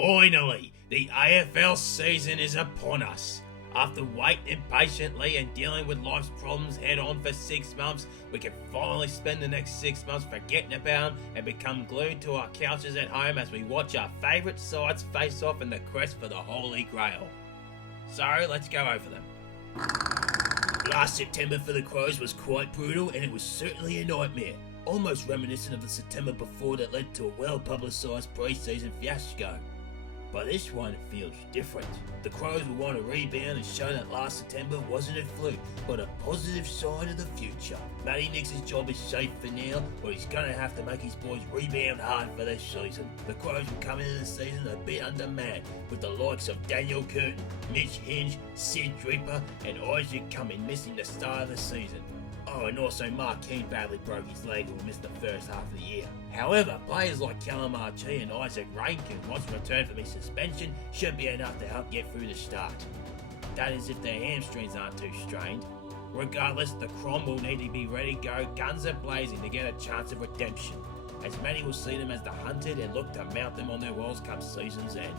Finally, the AFL season is upon us. After waiting impatiently and dealing with life's problems head on for 6 months, we can finally spend the next 6 months forgetting about them and become glued to our couches at home as we watch our favourite sides face off in the quest for the Holy Grail. So, let's go over them. Last September for the Crows was quite brutal, and it was certainly a nightmare. Almost reminiscent of the September before that led to a well-publicised pre-season fiasco. But this one feels different. The Crows will want to rebound and show that last September wasn't a fluke, but a positive sign of the future. Matty Nix's job is safe for now, but he's going to have to make his boys rebound hard for this season. The Crows will come into the season a bit undermanned, with the likes of Daniel Curtin, Mitch Hinge, Sid Draper, and Isaac Cumming missing the start of the season. Oh, and also Mark Keane badly broke his leg and will miss the first half of the year. However, players like Callum Archie and Isaac Rankin, once returned from his suspension, should be enough to help get through the start. That is if their hamstrings aren't too strained. Regardless, the Crom will need to be ready to go guns a-blazing to get a chance of redemption, as many will see them as the hunted and look to mount them on their World Cup season's end.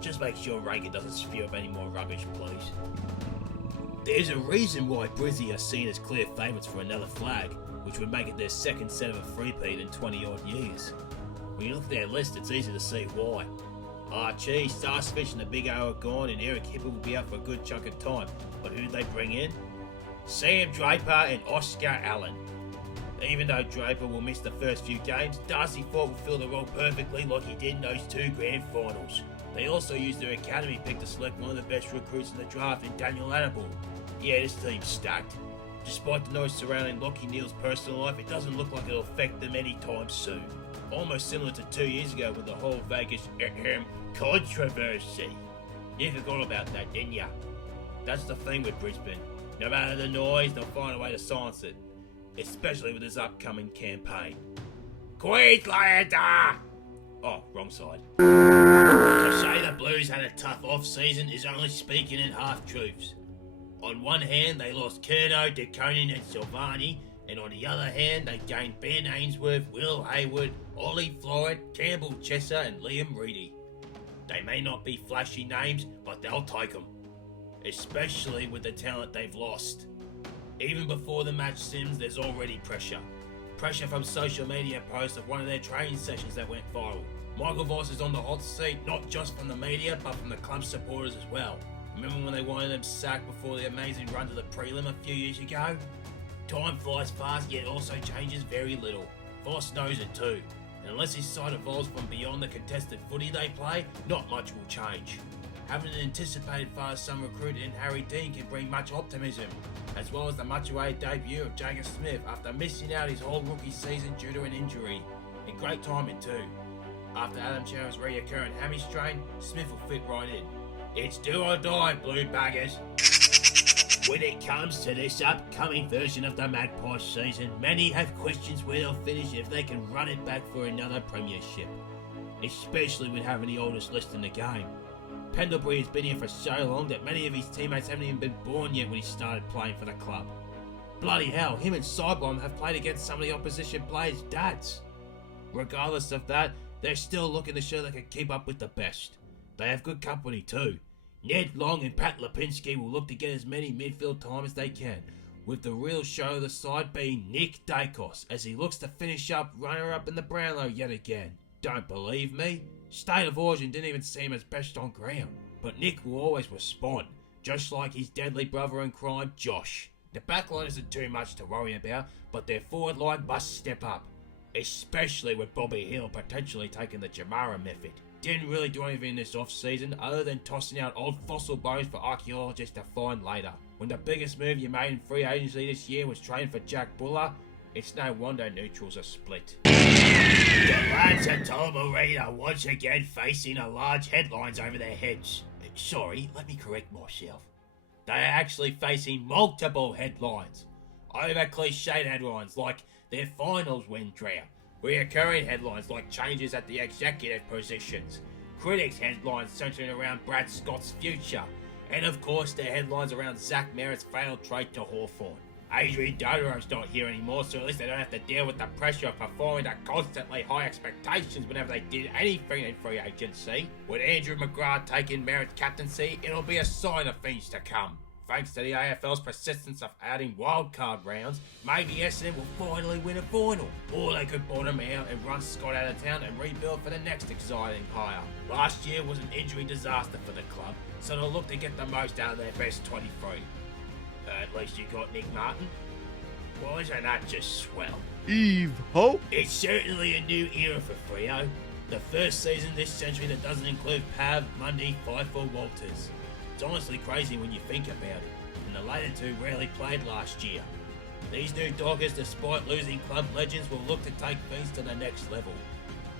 Just make sure Rankin doesn't spew up any more rubbish, please. There's a reason why Brizzy are seen as clear favourites for another flag, which would make it their second set of a three-peat in 20-odd years. When you look at their list, it's easy to see why. Archie, Starsfish and the Big O are gone, and Eric Hipper will be out for a good chunk of time. But who'd they bring in? Sam Draper and Oscar Allen. Even though Draper will miss the first few games, Darcy Ford will fill the role perfectly like he did in those 2 grand finals. They also used their academy pick to select one of the best recruits in the draft in Daniel Annable. Yeah, this team's stacked. Despite the noise surrounding Lockie Neal's personal life, it doesn't look like it'll affect them anytime soon. Almost similar to 2 years ago with the whole Vegas controversy. You forgot about that, didn't ya? That's the thing with Brisbane. No matter the noise, they'll find a way to silence it. Especially with this upcoming campaign. Queenslander! Oh, wrong side. To say the Blues had a tough off-season is only speaking in half-truths. On one hand, they lost Curnow, DeConing and Silvani, and on the other hand, they gained Ben Ainsworth, Will Hayward, Ollie Florent, Campbell Chesser and Liam Reedy. They may not be flashy names, but they'll take them. Especially with the talent they've lost. Even before the match sims, there's already pressure. Pressure from social media posts of one of their training sessions that went viral. Michael Voss is on the hot seat, not just from the media, but from the club supporters as well. Remember when they wanted him sacked before the amazing run to the prelim a few years ago? Time flies fast, yet also changes very little. Voss knows it too. And unless his side evolves from beyond the contested footy they play, not much will change. Having an anticipated far-some recruit in Harry Dean can bring much optimism, as well as the much-awaited debut of Jacob Smith after missing out his whole rookie season due to an injury. And great timing too. After Adam Chow's reoccurring hammy strain, Smith will fit right in. It's do or die, blue baggers. When it comes to this upcoming version of the Magpies season, many have questions where they'll finish if they can run it back for another premiership. Especially with having the oldest list in the game. Pendlebury has been here for so long that many of his teammates haven't even been born yet when he started playing for the club. Bloody hell, him and Sidebomb have played against some of the opposition players' dads. Regardless of that, they're still looking to show they can keep up with the best. They have good company too. Ned Long and Pat Lipinski will look to get as many midfield time as they can, with the real show of the side being Nick Dacos, as he looks to finish up runner-up in the Brownlow yet again. Don't believe me? State of Origin didn't even see him as best on ground, but Nick will always respond, just like his deadly brother in crime, Josh. The backline isn't too much to worry about, but their forward line must step up, especially with Bobby Hill potentially taking the Jamara method. Didn't really do anything this off-season other than tossing out old fossil bones for archaeologists to find later. When the biggest move you made in free agency this year was trading for Jack Buller, it's no wonder neutrals are split. The lads at Tomarine are once again facing a large headlines over their heads. Sorry, let me correct myself. They are actually facing multiple headlines. Over cliched headlines like their finals win drought. Reoccurring headlines like changes at the executive positions. Critics headlines centering around Brad Scott's future. And of course their headlines around Zach Merritt's failed trade to Hawthorn. Adrian Dodorov's not here anymore, so at least they don't have to deal with the pressure of performing at constantly high expectations whenever they did anything in free agency. With Andrew McGrath taking Merritt's captaincy, it'll be a sign of things to come. Thanks to the AFL's persistence of adding wildcard rounds, maybe Essendon will finally win a final. Or they could bottom out and run Scott out of town and rebuild for the next exciting hire. Last year was an injury disaster for the club, so they'll look to get the most out of their best 23. At least you got Nick Martin. Well, isn't that just swell? Eve Hope. It's certainly a new era for Freo. The first season this century that doesn't include Pav, Mundy, Fife or Walters. It's honestly crazy when you think about it, and the later two rarely played last year. These new Doggers, despite losing club legends, will look to take things to the next level.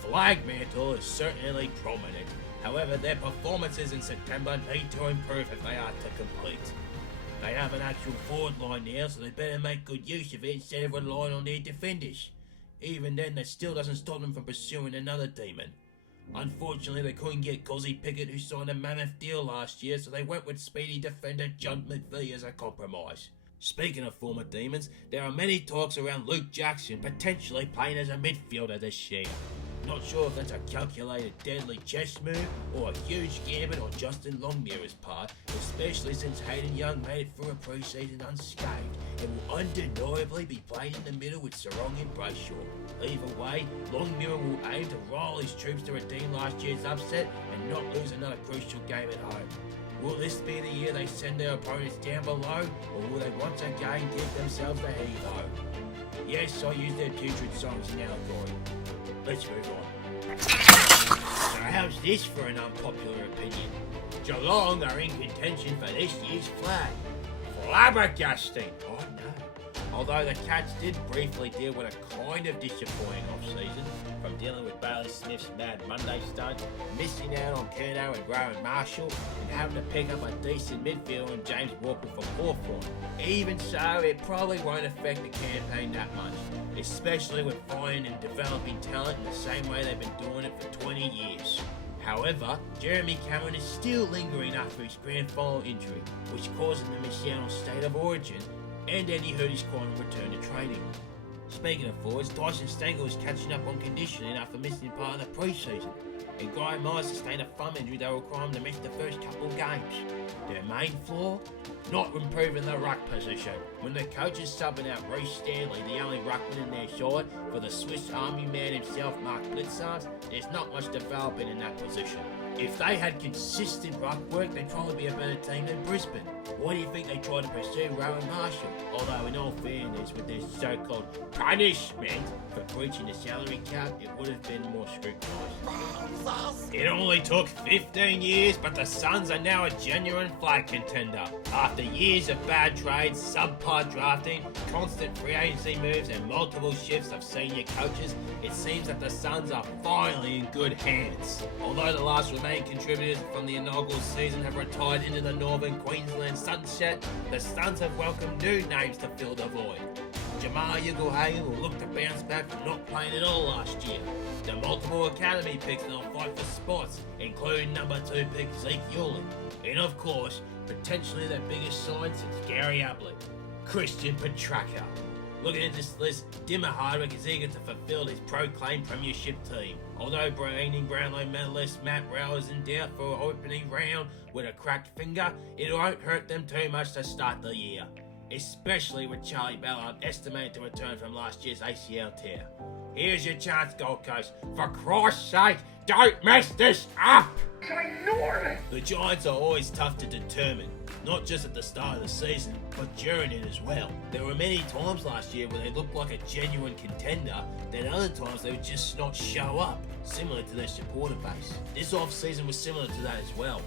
Flag mantle is certainly prominent, however their performances in September need to improve if they are to compete. They have an actual forward line now, so they better make good use of it instead of relying on their defenders. Even then, that still doesn't stop them from pursuing another demon. Unfortunately, they couldn't get Gozzy Pickett, who signed a mammoth deal last year, so they went with speedy defender John McVie as a compromise. Speaking of former demons, there are many talks around Luke Jackson potentially playing as a midfielder this year. Not sure if that's a calculated deadly chess move or a huge gambit on Justin Longmuir's part, especially since Hayden Young made it through a pre-season unscathed and will undeniably be playing in the middle with Sarong and Brayshaw. Either way, Longmuir will aim to roll his troops to redeem last year's upset and not lose another crucial game at home. Will this be the year they send their opponents down below, or will they once again give themselves the heave-ho? Yes, I use their putrid songs in allegory. Let's move on. So how's this for an unpopular opinion? Geelong are in contention for this year's flag. Flabbergasting, I know. Although the Cats did briefly deal with a kind of disappointing off-season, from dealing with Bailey Smith's Mad Monday stunt, missing out on Curnow and Rowan Marshall, and having to pick up a decent midfielder in James Walker for Hawthorn. Even so, it probably won't affect the campaign that much, especially with finding and developing talent in the same way they've been doing it for 20 years. However, Jeremy Cameron is still lingering after his grand final injury, which caused him to miss out on State of Origin, and Eddie Hurdy's corner return to training. Speaking of forwards, Dyson Stengel is catching up on conditioning after missing part of the pre-season, and Guy Myers sustained a thumb injury that will require him to miss the first couple of games. Their main flaw? Not improving the ruck position. When the coach is subbing out Reece Stanley, the only ruckman in their side, for the Swiss Army man himself, Mark Blitzards, there's not much developing in that position. If they had consistent ruck work, they'd probably be a better team than Brisbane. Why do you think they tried to pursue Rowan Marshall? Although in all fairness, with their so-called punishment for breaching the salary cap, it would have been more scrutinised. It only took 15 years, but the Suns are now a genuine flag contender. After years of bad trades, subpar drafting, constant free agency moves and multiple shifts of senior coaches, it seems that the Suns are finally in good hands. Although the last remaining contributors from the inaugural season have retired into the northern Queensland sunset, the Suns have welcomed new names to fill the void. Jamal Ugle-Hagan will look to bounce back from not playing at all last year. The multiple academy picks will fight for spots, including number 2 pick Zeke Euling. And of course, potentially their biggest sign since Gary Ablett, Christian Petracca. Looking at this list, Dimmer Hardwick is eager to fulfill his proclaimed premiership team. Although reigning Brownlow medalist Matt Rowell is in doubt for an opening round with a cracked finger, it won't hurt them too much to start the year. Especially with Charlie Ballard estimated to return from last year's ACL tear. Here's your chance, Gold Coast. For Christ's sake, don't mess this up! Ginormous! The Giants are always tough to determine, not just at the start of the season, but during it as well. There were many times last year where they looked like a genuine contender, then other times they would just not show up, similar to their supporter base. This off-season was similar to that as well.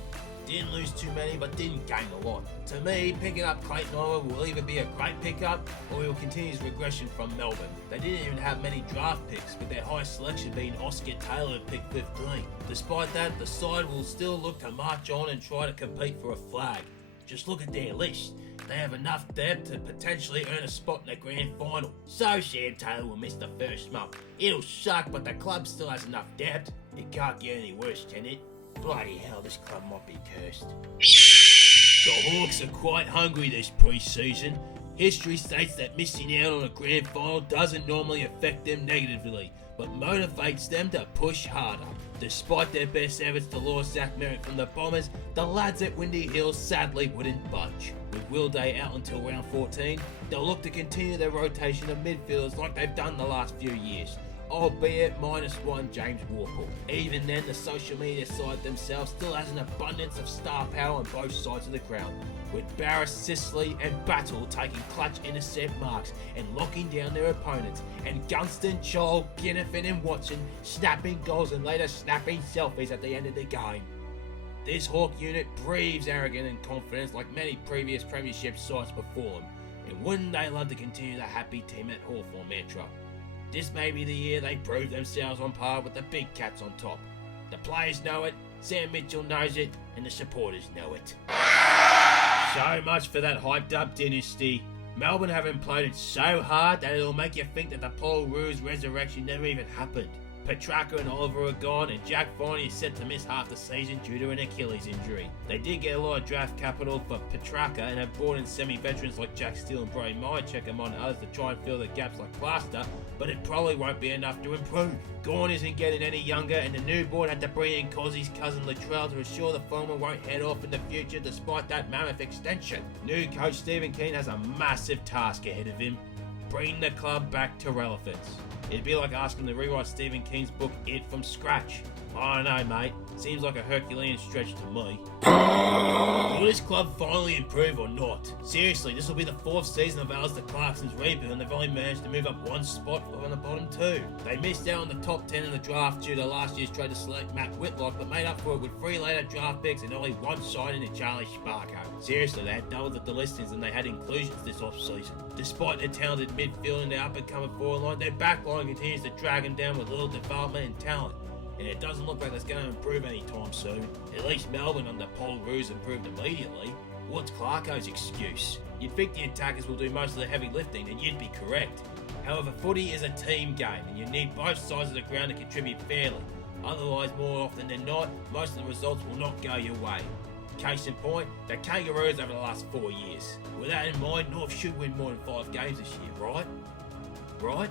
Didn't lose too many, but didn't gain a lot. To me, picking up Clayton Iowa will either be a great pickup, or he will continue his regression from Melbourne. They didn't even have many draft picks, with their highest selection being Oscar Taylor at pick 15. Despite that, the side will still look to march on and try to compete for a flag. Just look at their list. They have enough depth to potentially earn a spot in the grand final. So Sam Taylor will miss the first month. It'll suck, but the club still has enough depth. It can't get any worse, can it? Bloody hell, this club might be cursed. The Hawks are quite hungry this pre-season. History states that missing out on a grand final doesn't normally affect them negatively, but motivates them to push harder. Despite their best efforts to lure Zach Merritt from the Bombers, the lads at Windy Hills sadly wouldn't budge. With Will Day out until round 14, they'll look to continue their rotation of midfielders like they've done the last few years, albeit -1 James Warple. Even then, the social media side themselves still has an abundance of star power on both sides of the ground, with Barris, Sisley and Battle taking clutch intercept marks and locking down their opponents, and Gunston, Chol, Ginnifin and Watson snapping goals and later snapping selfies at the end of the game. This Hawk unit breathes arrogance and confidence like many previous premiership sides before them, and wouldn't they love to continue the happy team at Hawthorn mantra? This may be the year they prove themselves on par with the big cats on top. The players know it, Sam Mitchell knows it, and the supporters know it. So much for that hyped up dynasty. Melbourne have imploded so hard that it'll make you think that the Paul Roos resurrection never even happened. Petrarca and Oliver are gone, and Jack Viney is set to miss half the season due to an Achilles injury. They did get a lot of draft capital for Petrarca and have brought in semi-veterans like Jack Steele and Brody Myercheck among others to try and fill the gaps like plaster, but it probably won't be enough to improve. Gawn isn't getting any younger, and the new board had to bring in Cozzy's cousin Latrell to ensure the former won't head off in the future despite that mammoth extension. New coach Stephen Keane has a massive task ahead of him: bring the club back to relevance. It'd be like asking to rewrite Stephen King's book It from scratch. I don't know, mate. Seems like a Herculean stretch to me. Will this club finally improve or not? Seriously, this will be the 4th season of Alistair Clarkson's rebuild, and they've only managed to move up 1 spot on the bottom 2. They missed out on the top 10 in the draft due to last year's trade to select Matt Whitlock, but made up for it with 3 later draft picks and only 1 signing in Charlie Sparko. Seriously, they had doubled the listings and they had inclusions this off-season. Despite their talented midfield and their up-and-coming forward line, their back line continues to drag them down with little development and talent, and it doesn't look like that's going to improve anytime soon. At least Melbourne under Paul Roos improved immediately. What's Clarko's excuse? You'd think the attackers will do most of the heavy lifting, and you'd be correct. However, footy is a team game, and you need both sides of the ground to contribute fairly. Otherwise, more often than not, most of the results will not go your way. Case in point, the Kangaroos over the last 4 years. With that in mind, North should win more than 5 games this year, right? Right?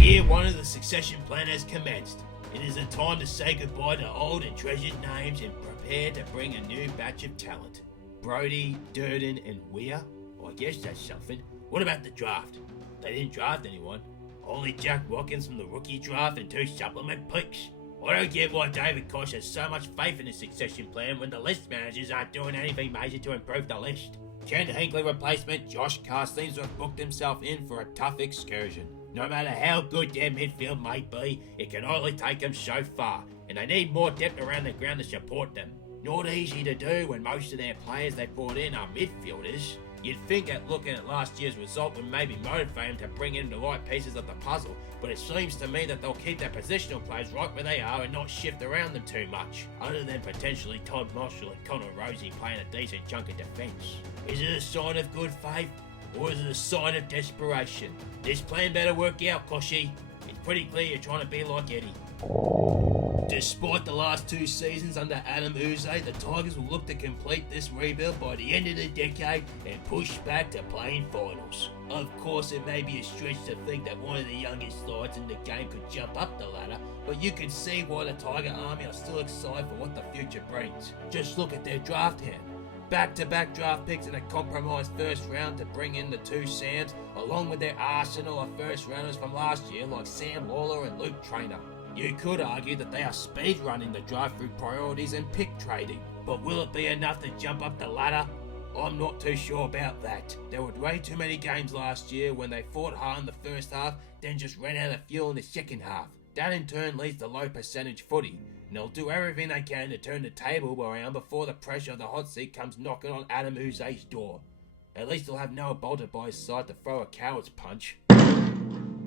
Year 1 of the succession plan has commenced. It is a time to say goodbye to old and treasured names and prepare to bring a new batch of talent. Brody, Durden and Weir? I guess that's something. What about the draft? They didn't draft anyone. Only Jack Watkins from the rookie draft and 2 supplement picks. I don't get why David Koch has so much faith in the succession plan when the list managers aren't doing anything major to improve the list. Ken Hinckley replacement Josh Carr seems to have booked himself in for a tough excursion. No matter how good their midfield might be, it can only take them so far, and they need more depth around the ground to support them. Not easy to do when most of their players they brought in are midfielders. You'd think that looking at last year's result would maybe motivate them to bring in the right pieces of the puzzle, but it seems to me that they'll keep their positional players right where they are and not shift around them too much, other than potentially Todd Marshall and Connor Rosie playing a decent chunk of defence. Is it a sign of good faith, or is it a sign of desperation? This plan better work out, Koshy. It's pretty clear you're trying to be like Eddie. Despite the last 2 seasons under Adam Uze, the Tigers will look to complete this rebuild by the end of the decade and push back to playing finals. Of course, it may be a stretch to think that one of the youngest sides in the game could jump up the ladder, but you can see why the Tiger Army are still excited for what the future brings. Just look at their draft hand. Back-to-back draft picks and a compromised first round to bring in the 2 Sams, along with their arsenal of first rounders from last year like Sam Lawler and Luke Traynor. You could argue that they are speed-running the drive through priorities and pick trading, but will it be enough to jump up the ladder? I'm not too sure about that. There were way too many games last year when they fought hard in the first half, then just ran out of fuel in the second half. That in turn leads to low percentage footy, and they'll do everything they can to turn the table around before the pressure of the hot seat comes knocking on Adam Uze's door. At least he'll have Noah Bolter by his side to throw a coward's punch.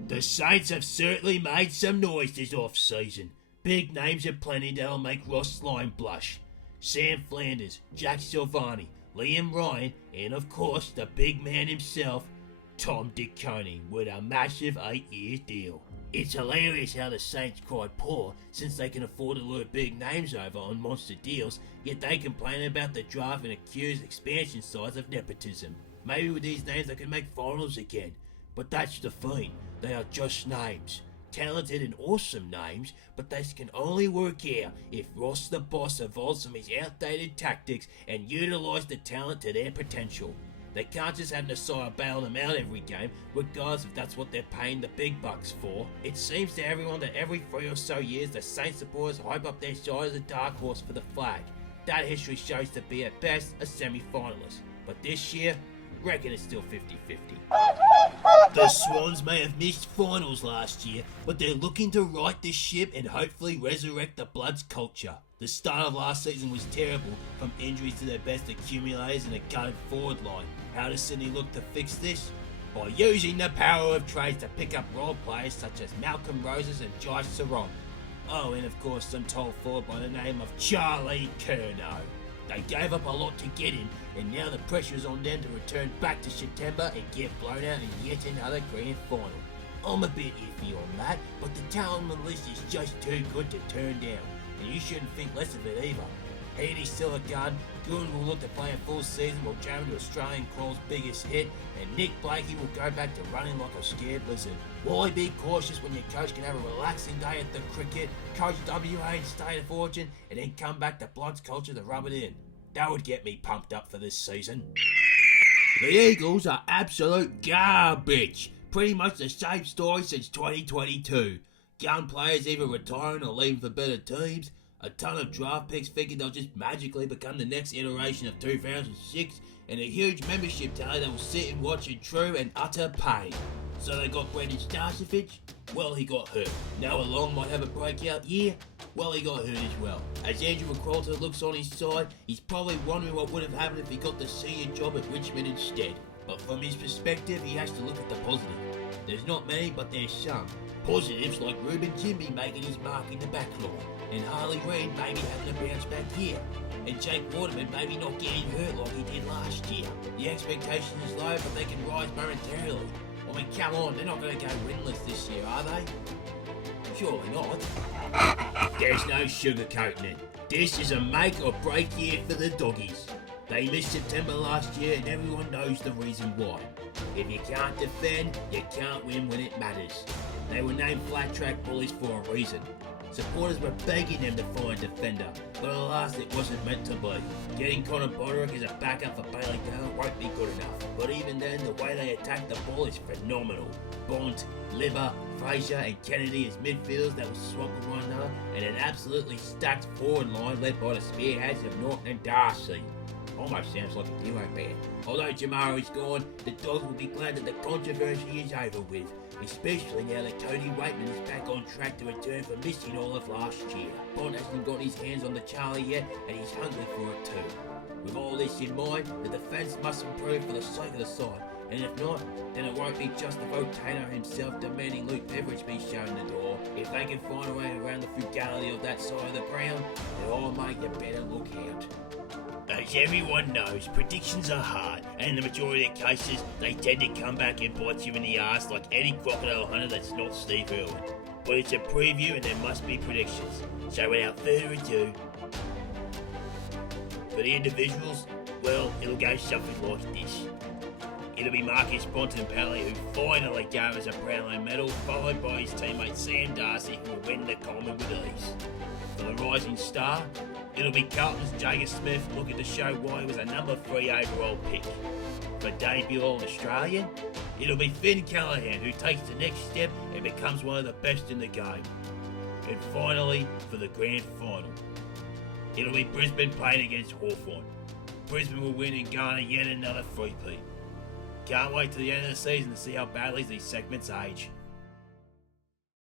The Saints have certainly made some noise this off-season. Big names aplenty that'll make Ross Lyon blush. Sam Flanders, Jack Silvani, Liam Ryan, and of course the big man himself, Tom DeConey, with a massive 8-year deal. It's hilarious how the Saints cried poor since they can afford to lure big names over on monster deals, yet they complain about the draft and accuse expansion sides of nepotism. Maybe with these names they can make finals again. But that's the thing, they are just names. Talented and awesome names, but they can only work out if Ross the boss evolves from his outdated tactics and utilise the talent to their potential. They can't just have Nasiah bail them out every game, regardless if that's what they're paying the big bucks for. It seems to everyone that every 3 or so years the Saints supporters hype up their side as a dark horse for the flag. That history shows to be at best a semi-finalist, but this year, reckon it's still 50-50. The Swans may have missed finals last year, but they're looking to right the ship and hopefully resurrect the Bloods culture. The start of last season was terrible, from injuries to their best accumulators and a gutted forward line. How does Sydney look to fix this? By using the power of trades to pick up role players such as Malcolm Roses and Josh Sarong. Oh, and of course some tall forward by the name of Charlie Curnow. They gave up a lot to get him, and now the pressure is on them to return back to September and get blown out in yet another grand final. I'm a bit iffy on that, but the talent on the list is just too good to turn down, and you shouldn't think less of it either. Heaney's still a gun, Goon will look to play a full season while jamming to Australian Crawl's biggest hit, and Nick Blakey will go back to running like a scared lizard. Why be cautious when your coach can have a relaxing day at the cricket, coach WA in State of Origin, and then come back to Bloods culture to rub it in? That would get me pumped up for this season. The Eagles are absolute garbage. Pretty much the same story since 2022. Gun players either retiring or leaving for better teams. A ton of draft picks figured they'll just magically become the next iteration of 2006, and a huge membership tally that will sit and watch in true and utter pain. So they got Brendan Starcevic? Well, he got hurt. Noah Long might have a breakout year? Well, he got hurt as well. As Andrew McQualter looks on his side, he's probably wondering what would have happened if he got the senior job at Richmond instead. But from his perspective, he has to look at the positive. There's not many, but there's some. Positives like Ruben Jimby making his mark in the backline, and Harley Reid maybe having a bounce back year, and Jake Waterman maybe not getting hurt like he did last year. The expectation is low, but they can rise momentarily. I mean, come on, they're not going to go winless this year, are they? Surely not. There's no sugarcoating it. This is a make or break year for the Doggies. They missed September last year and everyone knows the reason why. If you can't defend, you can't win when it matters. They were named flat track bullies for a reason. Supporters were begging them to find a defender, but alas it wasn't meant to be. Getting Connor Boderick as a backup for Bailey Gale won't be good enough, but even then the way they attack the ball is phenomenal. Bont, Liver, Fraser and Kennedy as midfielders that will swap with one another, and an absolutely stacked forward line led by the spearheads of Norton and Darcy. Almost sounds like a duo band. Although Jamaro is gone, the Dogs will be glad that the controversy is over with, especially now that Cody Waitman is back on track to return from missing all of last year. Bond hasn't got his hands on the Charlie yet, and he's hungry for it too. With all this in mind, the defence must improve for the sake of the side, and if not, then it won't be just the Volcano himself demanding Luke Beveridge be shown the door. If they can find a way around the frugality of that side of the ground, then I'll make you better look out. As everyone knows, predictions are hard, and in the majority of cases, they tend to come back and bite you in the ass like any crocodile hunter that's not Steve Irwin. But it's a preview and there must be predictions. So without further ado, for the individuals, well, it'll go something like this. It'll be Marcus Bontempelli who finally gave us a Brownlow medal, followed by his teammate Sam Darcy who will win the Coleman with ease. For the rising star, it'll be Carlton's Jager Smith looking to show why he was a number 3 overall pick. For debut All-Australian, it'll be Finn Callaghan who takes the next step and becomes one of the best in the game. And finally, for the grand final, it'll be Brisbane playing against Hawthorn. Brisbane will win and garner yet another three-peat. Can't wait till the end of the season to see how badly these segments age.